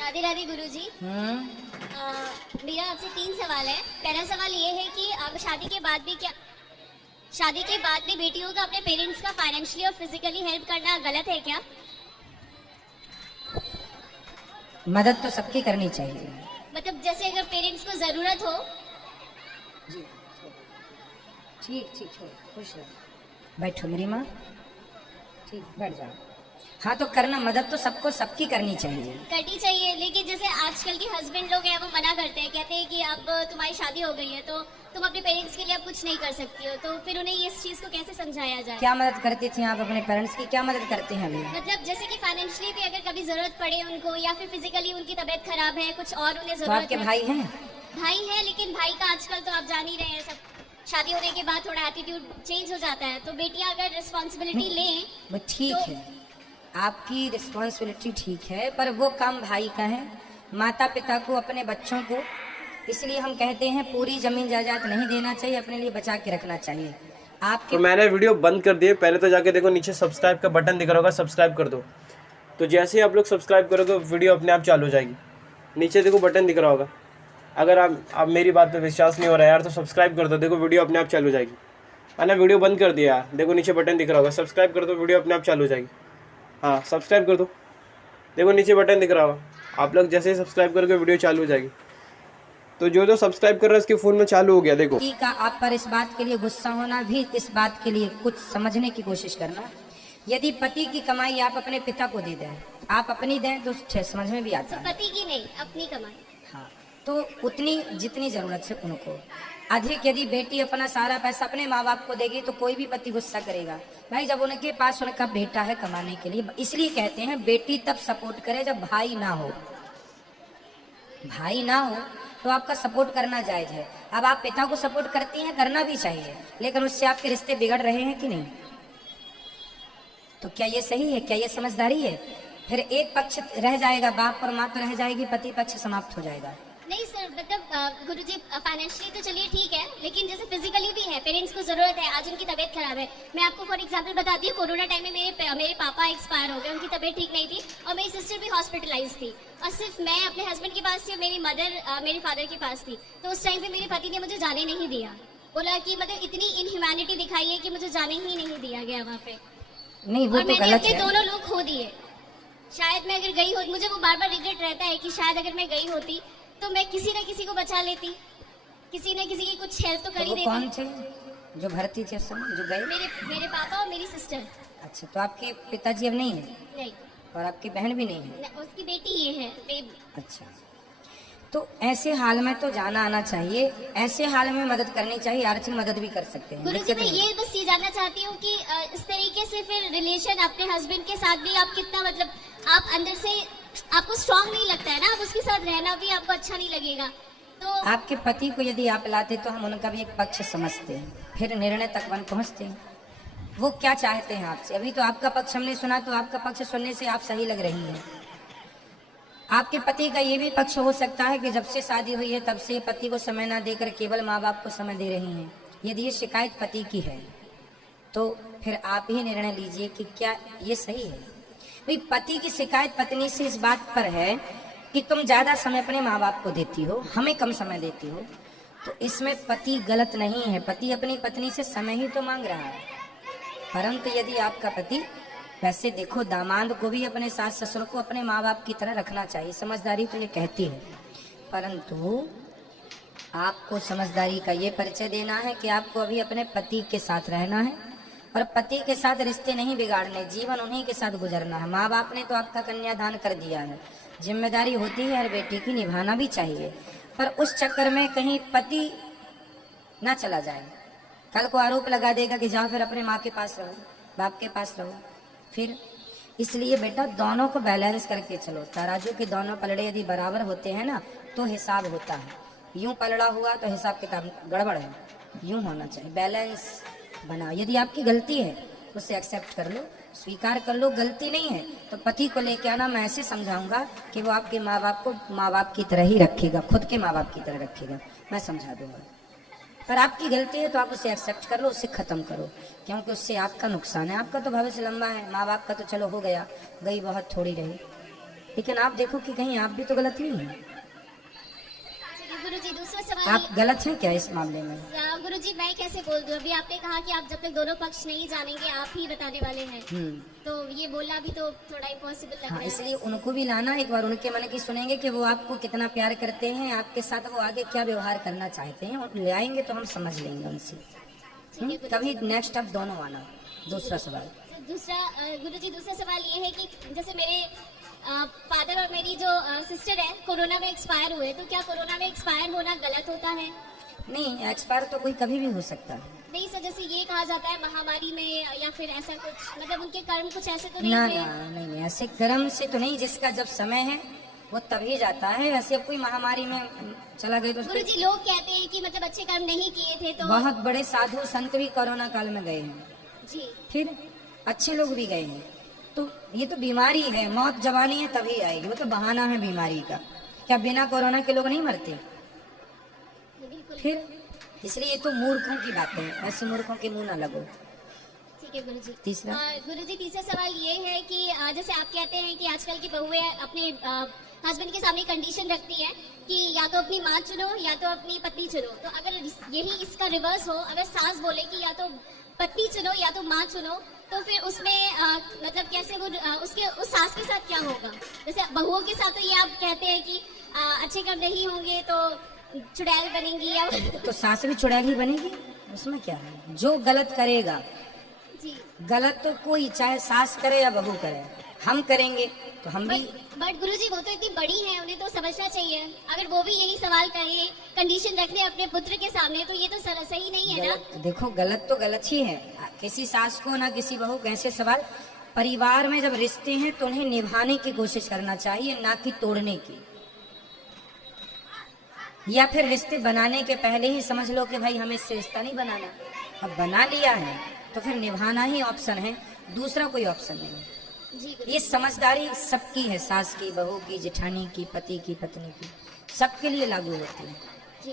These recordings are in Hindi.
राधे राधे गुरुजी। मेरा आपसे 3 सवाल है। पहला सवाल ये है कि आप शादी के बाद भी बेटियों का अपने पेरेंट्स का फाइनेंशियली और फिजिकली हेल्प करना गलत है क्या? मदद तो सबकी करनी चाहिए। मतलब जैसे अगर पेरेंट्स को जरूरत हो। जी ठीक ठीक, छोड़, खुश रहो, बैठो मेरी माँ, ठीक, बैठ जाओ। हाँ तो करना, मदद तो सबको सबकी करनी चाहिए। करनी चाहिए, लेकिन जैसे आजकल के हस्बैंड लोग हैं वो मना करते हैं, कहते हैं कि अब तुम्हारी शादी हो गई है तो तुम अपने पेरेंट्स के लिए अब कुछ नहीं कर सकती हो, तो फिर उन्हें इस चीज को कैसे समझाया जाए? क्या मदद करती थी आप अपने पेरेंट्स की? क्या मदद करते हैं अभी? मतलब जैसे कि फाइनेंशियली भी अगर कभी जरूरत पड़े उनको, या फिर फिजिकली उनकी तबीयत खराब है, कुछ और उन्हें तो जरूरत आपके है। भाई हैं? भाई है, लेकिन भाई का आजकल तो आप जान ही रहे हैं, सब शादी होने के बाद थोड़ा एटीट्यूड चेंज हो जाता है, तो बेटियां अगर रिस्पॉन्सिबिलिटी लें वो ठीक तो... है, आपकी रिस्पॉन्सिबिलिटी ठीक है, पर वो काम भाई का है, माता पिता को, अपने बच्चों को। इसलिए हम कहते हैं पूरी जमीन जायदाद नहीं देना चाहिए, अपने लिए बचा के रखना चाहिए। आपके तो मैंने वीडियो बंद कर दिए, पहले तो जाके देखो नीचे सब्सक्राइब का बटन दिख रहा होगा, सब्सक्राइब कर दो। तो जैसे ही आप लोग सब्सक्राइब करोगे वीडियो अपने आप चालू हो जाएगी। नीचे देखो बटन दिख रहा होगा, अगर आप मेरी बात पे विश्वास नहीं हो रहा है यार तो सब्सक्राइब कर दो, देखो वीडियो अपने आप चालू हो जाएगी। मैंने वीडियो बंद कर दिया यार, देखो नीचे बटन दिख रहा होगा, सब्सक्राइब कर दो, वीडियो अपने आप चालू हो जाएगी। हाँ सब्सक्राइब कर दो, देखो नीचे बटन दिख रहा होगा, आप लोग जैसे ही सब्सक्राइब करोगे वीडियो चालू हो जाएगी। तो जो सब्सक्राइब कर रहा है उसके फ़ोन में चालू हो गया देखो। ठीक है, आप पर इस बात के लिए गुस्सा होना भी, इस बात के लिए कुछ समझने की कोशिश करना। यदि पति की कमाई आप अपने पिता को दे दें, आप अपनी दें तो समझ में भी आता है। पति की नहीं, अपनी कमाई। हाँ, तो उतनी जितनी जरूरत है उनको। अधिक यदि बेटी अपना सारा पैसा अपने माँ बाप को देगी तो कोई भी पति गुस्सा करेगा भाई, जब उनके पास उनका बेटा है कमाने के लिए। इसलिए कहते हैं बेटी तब सपोर्ट करे जब भाई ना हो। भाई ना हो तो आपका सपोर्ट करना जायज है। अब आप पिता को सपोर्ट करती हैं, करना भी चाहिए, लेकिन उससे आपके रिश्ते बिगड़ रहे हैं कि नहीं? तो क्या ये सही है? क्या ये समझदारी है? फिर एक पक्ष रह जाएगा, बाप और माँ तो रह जाएगी, पति पक्ष समाप्त हो जाएगा। नहीं सर, मतलब गुरुजी फाइनेंशियली तो चलिए ठीक है, लेकिन जैसे फिजिकली भी है, पेरेंट्स को जरूरत है, आज उनकी तबीयत खराब है। मैं आपको फॉर एग्जांपल बताती हूँ, कोरोना टाइम में मेरे पापा एक्सपायर हो गए, उनकी तबीयत ठीक नहीं थी और मेरी सिस्टर भी हॉस्पिटलाइज थी, और सिर्फ मैं अपने हस्बैंड के पास थी, मेरी मदर मेरे फादर के पास थी। तो उस टाइम पे मेरे पति ने मुझे जाने नहीं दिया, बोला कि मतलब इतनी इनह्यूमैनिटी दिखाई है कि मुझे जाने ही नहीं दिया गया वहाँ पे। नहीं, वो और तो मैंने गलत अपने है। दोनों लोग खो दिए। शायद मैं अगर गई हो, मुझे वो बार बार रिग्रेट रहता है कि शायद अगर मैं गई होती तो मैं किसी न किसी को बचा लेती, किसी न किसी की कुछ हेल्प तो कर ही देती। कौन थे जो भर्ती थे उस समय, जो गए? मेरे पापा और मेरी सिस्टर। अच्छा, तो आपके पिताजी अब नहीं है? नहीं। और आपकी बहन भी नहीं है? उसकी बेटी ये है, बेबी। अच्छा, तो ऐसे हाल में तो जाना आना चाहिए, ऐसे हाल में मदद करनी चाहिए, आर्थिक मदद भी कर सकते हैं। गुरुजी मैं ये बस ये जानना चाहती हूँ कि इस तरीके से फिर रिलेशन अपने हस्बैंड के साथ भी आप कितना, मतलब आप अंदर से आपको स्ट्रांग नहीं लगता है ना, आप उसके साथ रहना भी आपको अच्छा नहीं लगेगा। तो आपके पति को यदि आप लाते तो हम उनका भी एक पक्ष समझते हैं, फिर निर्णय तक बन पहुंचते हैं। वो क्या चाहते हैं आपसे? अभी तो आपका पक्ष हमने सुना, तो आपका पक्ष सुनने से आप सही लग रही हैं। आपके पति का ये भी पक्ष हो सकता है कि जब से शादी हुई है तब से पति को समय ना देकर केवल माँ बाप को समय दे रही हैं। यदि ये शिकायत पति की है तो फिर आप ही निर्णय लीजिए कि क्या ये सही है। भाई, पति की शिकायत पत्नी से इस बात पर है कि तुम ज्यादा समय अपने माँ बाप को देती हो, हमें कम समय देती हो, तो इसमें पति गलत नहीं है। पति अपनी पत्नी से समय ही तो मांग रहा है। परंतु यदि आपका पति, वैसे देखो, दामाद को भी अपने सास ससुर को अपने माँ बाप की तरह रखना चाहिए, समझदारी तो ये कहती है, परंतु आपको समझदारी का ये परिचय देना है कि आपको अभी अपने पति के साथ रहना है और पति के साथ रिश्ते नहीं बिगाड़ने, जीवन उन्हीं के साथ गुजरना है। माँ बाप ने तो आपका कन्यादान कर दिया है, जिम्मेदारी होती है हर बेटी की, निभाना भी चाहिए, पर उस चक्कर में कहीं पति ना चला जाए, कल को आरोप लगा देगा कि जाओ फिर अपने माँ के पास रहो, बाप के पास रहो फिर। इसलिए बेटा दोनों को बैलेंस करके चलो। तराजू के दोनों पलड़े यदि बराबर होते हैं ना तो हिसाब होता है। यूं पलड़ा हुआ तो हिसाब किताब गड़बड़ है, यूं होना चाहिए, बैलेंस बनाओ। यदि आपकी गलती है उसे एक्सेप्ट कर लो, स्वीकार कर लो। गलती नहीं है तो पति को लेके आना, मैं ऐसे समझाऊंगा कि वो आपके माँ बाप को माँ बाप की तरह ही रखेगा, खुद के माँ बाप की तरह रखेगा, मैं समझा दूंगा। पर आपकी गलती है तो आप उसे एक्सेप्ट कर लो, उसे खत्म करो, क्योंकि उससे आपका नुकसान है। आपका तो भविष्य लंबा है, माँ बाप का तो चलो हो गया, गई बहुत थोड़ी रही। लेकिन आप देखो कि कहीं आप भी तो गलत नहीं है। गुरुजी दूसरा सवाल आप गलत हैं क्या इस मामले में? गुरुजी मैं कैसे बोल दूं? अभी आपने कहा कि आप जब तक दोनों पक्ष नहीं जानेंगे आप ही बताने वाले हैं, तो ये बोलना भी तो थोड़ा इम्पॉसिबल लग रहा हाँ, है। इसलिए उनको भी लाना, एक बार उनके मन की सुनेंगे कि वो आपको कितना प्यार करते हैं, आपके साथ वो आगे क्या व्यवहार करना चाहते हैं, और ले आएंगे तो हम समझ लेंगे उनसे। कभी नेक्स्ट अब दोनों आना। दूसरा सवाल। दूसरा गुरुजी दूसरा सवाल ये है कि जैसे मेरे फादर और मेरी जो सिस्टर है कोरोना में एक्सपायर हुए, तो क्या कोरोना में एक्सपायर होना गलत होता है? नहीं, एक्सपायर तो कोई कभी भी हो सकता है। नहीं सर, जैसे ये कहा जाता है महामारी में या फिर ऐसा कुछ, मतलब उनके कर्म कुछ ऐसे तो नहीं ना थे? ना नहीं, ऐसे कर्म से तो नहीं, जिसका जब समय है वो तभी जाता है। ऐसे अब कोई महामारी में चला गया तो गुरुजी लोग कहते हैं कि मतलब अच्छे कर्म नहीं किए थे तो। बहुत बड़े साधु संत भी कोरोना काल में गए हैं, जी फिर अच्छे लोग भी गए हैं। तो ये तो बीमारी है, मौत जब आनी है तभी आएगी, वो तो बहाना है बीमारी का। क्या बिना कोरोना के लोग नहीं मरते? बिल्कुल फिर इसलिए ये तो मूर्खों की बातें हैं, ऐसे मूर्खों के मुंह ना लगो। ठीक है गुरुजी। तीसरा गुरुजी तीसरा सवाल ये है कि जैसे आप कहते हैं कि आजकल की बहुएं अपने हस्बैंड के सामने कंडीशन रखती है कि या तो अपनी माँ चुनो या तो अपनी पत्नी चुनो, तो अगर यही इसका रिवर्स हो, अगर सास बोले कि या तो पत्नी चुनो या तो माँ चुनो, तो फिर उसमें मतलब कैसे वो उसके उस सास के साथ क्या होगा? जैसे बहुओं के साथ तो ये आप कहते हैं कि अच्छे कर्म नहीं होंगे तो चुड़ैल बनेंगी या तो सास भी चुड़ैल ही बनेगी, उसमें क्या है? जो गलत करेगा, जी गलत तो कोई चाहे सास करे या बहू करे, हम करेंगे तो हम भी। बट गुरुजी वो तो इतनी बड़ी है, उन्हें तो समझना चाहिए। अगर वो भी यही सवाल करे, कंडीशन रख ले अपने पुत्र के सामने, तो ये तो सही नहीं है ना? देखो गलत तो गलत ही है, किसी सास को ना किसी बहू को ऐसे सवाल। परिवार में जब रिश्ते हैं तो उन्हें निभाने की कोशिश करना चाहिए, ना कि तोड़ने की। या फिर रिश्ते बनाने के पहले ही समझ लो कि भाई हमें इससे रिश्ता नहीं बनाना, अब बना लिया है तो फिर निभाना ही ऑप्शन है, दूसरा कोई ऑप्शन नहीं है। जी ये समझदारी सबकी है, सास की, बहू की, जेठानी की, पति की, पत्नी की, सबके लिए लागू होती है। जी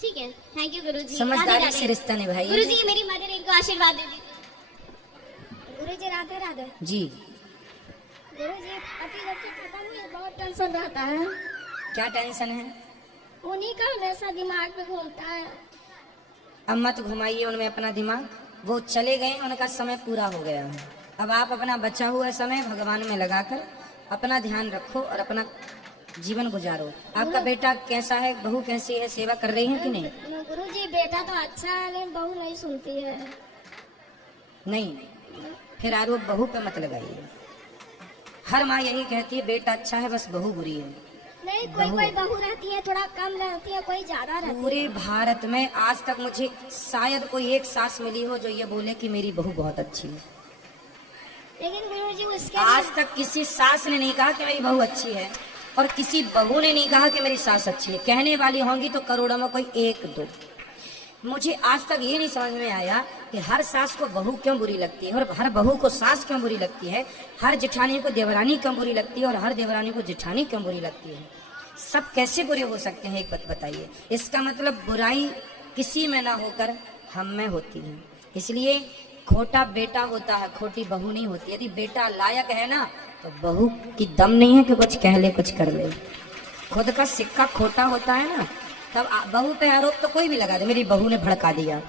ठीक है, थैंक यू गुरुजी। समझदारी से रिश्ता निभाइए। गुरुजी मेरी मदर, इनको आशीर्वाद दे दीजिए। गुरुजी राधे राधे। जी गुरुजी पति जब से खत्म हुए बहुत टेंशन रहता है। क्या टेंशन है? उन्हीं का हमेशा दिमाग में घूमता है। अब मत घुमाइए उनमें अपना दिमाग, वो चले गए, उनका समय पूरा हो गया है। अब आप अपना बचा हुआ समय भगवान में लगाकर अपना ध्यान रखो और अपना जीवन गुजारो। आपका बेटा कैसा है, बहू कैसी है, सेवा कर रही है कि नहीं? गुरुजी बेटा तो अच्छा है लेकिन बहू नहीं सुनती है। नहीं, फिर आरोप बहू पे मत लगाइए। हर माँ यही कहती है बेटा अच्छा है बस बहू बुरी है। नहीं, कोई बहू रहती है थोड़ा कम रहती है, कोई ज्यादा रहती है। पूरे भारत में आज तक मुझे शायद कोई एक सास मिली हो जो ये बोले कि मेरी बहू बहुत अच्छी है। लेकिन गुरुजी उसके आज तक किसी सास ने नहीं कहा कि मेरी बहू अच्छी है, और किसी बहू ने नहीं कहा कि मेरी सास अच्छी है। कहने वाली होंगी तो करोड़ों में कोई एक दो। मुझे आज तक ये नहीं समझ में आया कि हर सास को बहू क्यों बुरी लगती है और हर बहू को सास क्यों बुरी लगती है, हर जेठानी को देवरानी क्यों बुरी लगती है और हर देवरानी को जेठानी क्यों बुरी लगती है। सब कैसे बुरे हो सकते हैं, एक बात बताइए। इसका मतलब बुराई किसी में ना होकर हम में होती है। इसलिए खोटा बेटा होता है, खोटी बहू नहीं होती। यदि बेटा लायक है ना तो बहू की दम नहीं है कि कुछ कह ले, कुछ कर ले। खुद का सिक्का खोटा होता है ना, तब बहू पे आरोप तो कोई भी लगा दे, मेरी बहू ने भड़का दिया।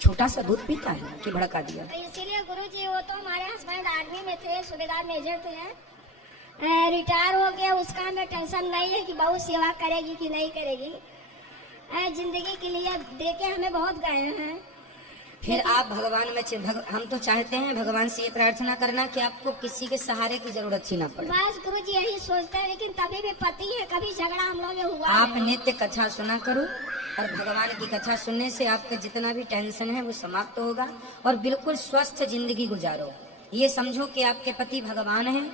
छोटा सा दूध पीता है कि भड़का दिया। इसीलिए गुरुजी वो तो हमारे हस्बैंड आर्मी में थे, सूबेदार मेजर थे, रिटायर हो गया। उसका हमें टेंशन नहीं है कि बहू सेवा करेगी कि नहीं करेगी। जिंदगी के लिए दे के हमें बहुत गए हैं। फिर आप भगवान में हम तो चाहते हैं भगवान से ये प्रार्थना करना कि आपको किसी के सहारे की जरूरत ही ना पड़े। बस गुरुजी यही सोचते हैं, लेकिन तभी भी पति है, कभी झगड़ा हम लोग में हुआ। आप नित्य कथा सुना करो और भगवान की कथा सुनने से आपका जितना भी टेंशन है वो समाप्त होगा और बिल्कुल स्वस्थ जिंदगी गुजारो। ये समझो कि आपके पति भगवान है।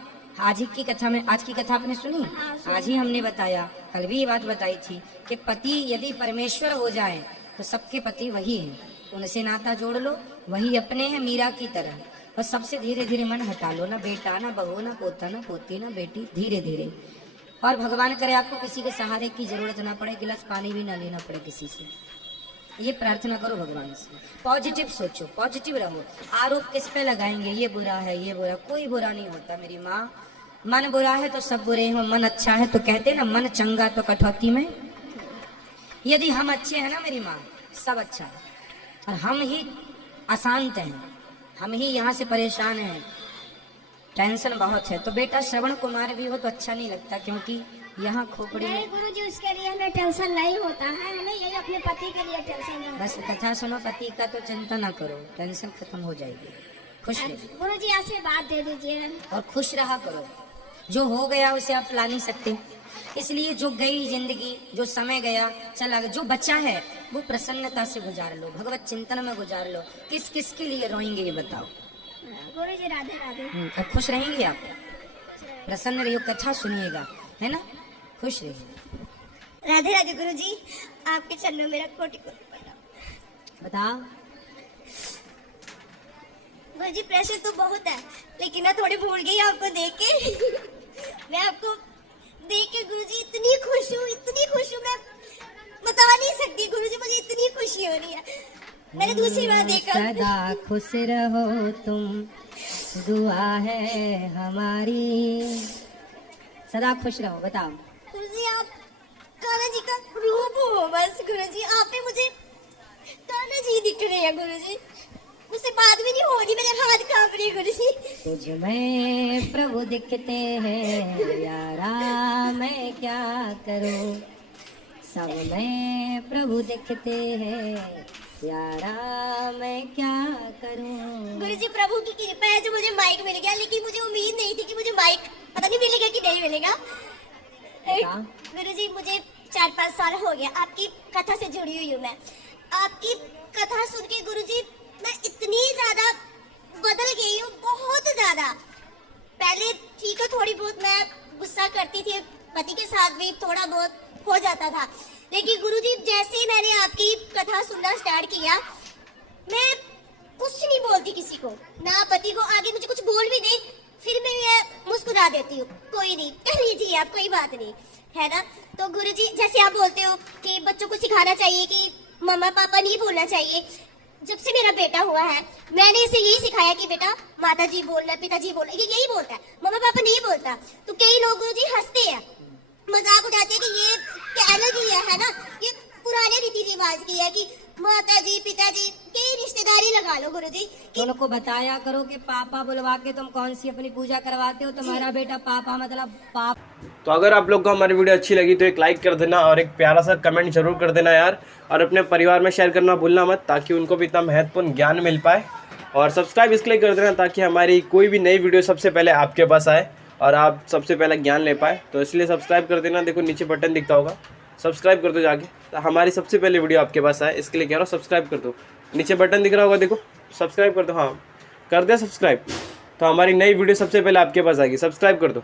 आज ही की कथा में, आज की कथा आपने सुनी, आज ही हमने बताया, कल भी ये बात बताई थी कि पति यदि परमेश्वर हो जाए तो सबके पति वही है। उनसे नाता जोड़ लो, वही अपने हैं मीरा की तरह। बस सबसे धीरे धीरे मन हटा लो, ना बेटा ना बहू ना पोता ना पोती ना बेटी, धीरे धीरे। और भगवान करे आपको किसी के सहारे की जरूरत ना पड़े, गिलास पानी भी ना लेना पड़े किसी से। ये प्रार्थना करो भगवान से। पॉजिटिव सोचो, पॉजिटिव रहो। आरोप किस पे लगाएंगे, ये बुरा है, ये बुरा, कोई बुरा नहीं होता। मेरी माँ मन बुरा है तो सब बुरे हो, मन अच्छा है तो कहते ना मन चंगा तो कटौती में। यदि हम अच्छे हैं ना मेरी माँ, सब अच्छा है, और हम ही अशांत हैं, हम ही यहाँ से परेशान हैं, टेंशन बहुत है। तो बेटा श्रवण कुमार भी हो तो अच्छा नहीं लगता, क्योंकि यहाँ खोपड़ी नहीं में। गुरुजी, उसके लिए हमें टेंशन नहीं होता है, हमें यही अपने पति के लिए टेंशन है। बस कथा सुनो, पति का तो चिंता ना करो, टेंशन खत्म हो जाएगी। खुश रहो गुरुजी आशीर्वाद दे दीजिए। और खुश रहा करो। जो हो गया उसे आप ला नहीं सकते, इसलिए जो गई जिंदगी, जो समय गया चला गया, जो बचा है वो प्रसन्नता से गुजार लो, भगवत चिंतन में गुजार लो। किस किस के लिए रोएंगे ये बताओ। गुरुजी राधे राधे। अब खुश रहेंगे आप, प्रसन्न रहिए, कथा सुनिएगा, है ना, खुश रहिए। राधे राधे गुरुजी, आपके चरणों में मेरा कोटि कोटि प्रणाम। बताओ। गुरुजी प्रेशर तो बहुत है, लेकिन मैं थोड़ी भूल गई आपको देख के। मैं आपको देख के गुरुजी इतनी खुश हूँ, मैं बता नहीं सकती गुरुजी, मुझे इतनी खुशी हो रही है। मैंने दूसरी बार देखा। सदा खुश रहो तुम, दुआ है हमारी, सदा खुश रहो। बताओ। गुरुजी आप कान्हा जी का रूप हो, बस गुरुजी आप पे मुझे कान्हा जी दिख रहे हैं गुरुजी, मुझसे बात भी नहीं हो रही, मेरे हाथ कांप रहे हैं गुरुजी। तुझ में प्रभु दिखते हैं यारा, मैं क्या करूं, सब में प्रभु दिखते हैं यारा, मैं क्या करूं। गुरुजी प्रभु की कृपा है जो मुझे माइक मिल गया, लेकिन मुझे उम्मीद नहीं थी कि मुझे माइक पता नहीं मिलेगा कि नहीं मिलेगा। गुरुजी मुझे 4-5 साल हो गया आपकी कथा से जुड़ी हुई हूँ मैं। आपकी कथा सुन के गुरुजी मैं इतनी ज्यादा बदल गई हूँ, बहुत ज्यादा। पहले ठीक है, थोड़ी बहुत मैं गुस्सा करती थी, पति के साथ भी थोड़ा बहुत हो जाता था, लेकिन गुरुजी जैसे ही मैंने आपकी कथा सुनना स्टार्ट किया, मैं कुछ नहीं बोलती किसी को, ना पति को आगे मुझे कुछ बोल भी दे फिर भी मैं मुस्कुरा देती हूँ, कोई नहीं कर लीजिए आप, कोई बात नहीं, है ना। तो गुरुजी जैसे आप बोलते हो कि बच्चों को सिखाना चाहिए कि मम्मा पापा नहीं बोलना चाहिए, जब से मेरा बेटा हुआ है मैंने इसे यही सिखाया कि बेटा माता जी बोलना, पिताजी बोलना, ये यही बोलता है, मम्मा पापा नहीं बोलता। तो कई लोग गुरुजी हंसते हैं, मजाक उड़ाते हैं कि ये कहना की है ना, ये पुराने रीति रिवाज की है कि माता जी पिताजी कई रिश्तेदारी लगा लो गुरुजी। तुम लोग को बताया करो कि पापा बुलवा के तुम कौन सी अपनी पूजा करवाते हो, तुम्हारा बेटा पापा मतलब पाप। तो अगर आप लोग को हमारी वीडियो अच्छी लगी तो एक लाइक कर देना और एक प्यारा सा कमेंट जरूर कर देना यार, और अपने परिवार में शेयर करना भूलना मत, ताकि उनको भी इतना महत्वपूर्ण ज्ञान मिल पाए। और सब्सक्राइब इसलिए कर देना ताकि हमारी कोई भी नई वीडियो सबसे पहले आपके पास आए और आप सबसे पहले ज्ञान ले पाए। तो इसलिए सब्सक्राइब कर देना, देखो नीचे बटन दिखता होगा, सब्सक्राइब कर दो जाके, तो हमारी सबसे पहले वीडियो आपके पास आए, इसके लिए कह रहा हूँ सब्सक्राइब कर दो। नीचे बटन दिख रहा होगा, देखो सब्सक्राइब कर दो, हाँ कर दे सब्सक्राइब, तो हमारी नई वीडियो सबसे पहले आपके पास आएगी, सब्सक्राइब कर दो।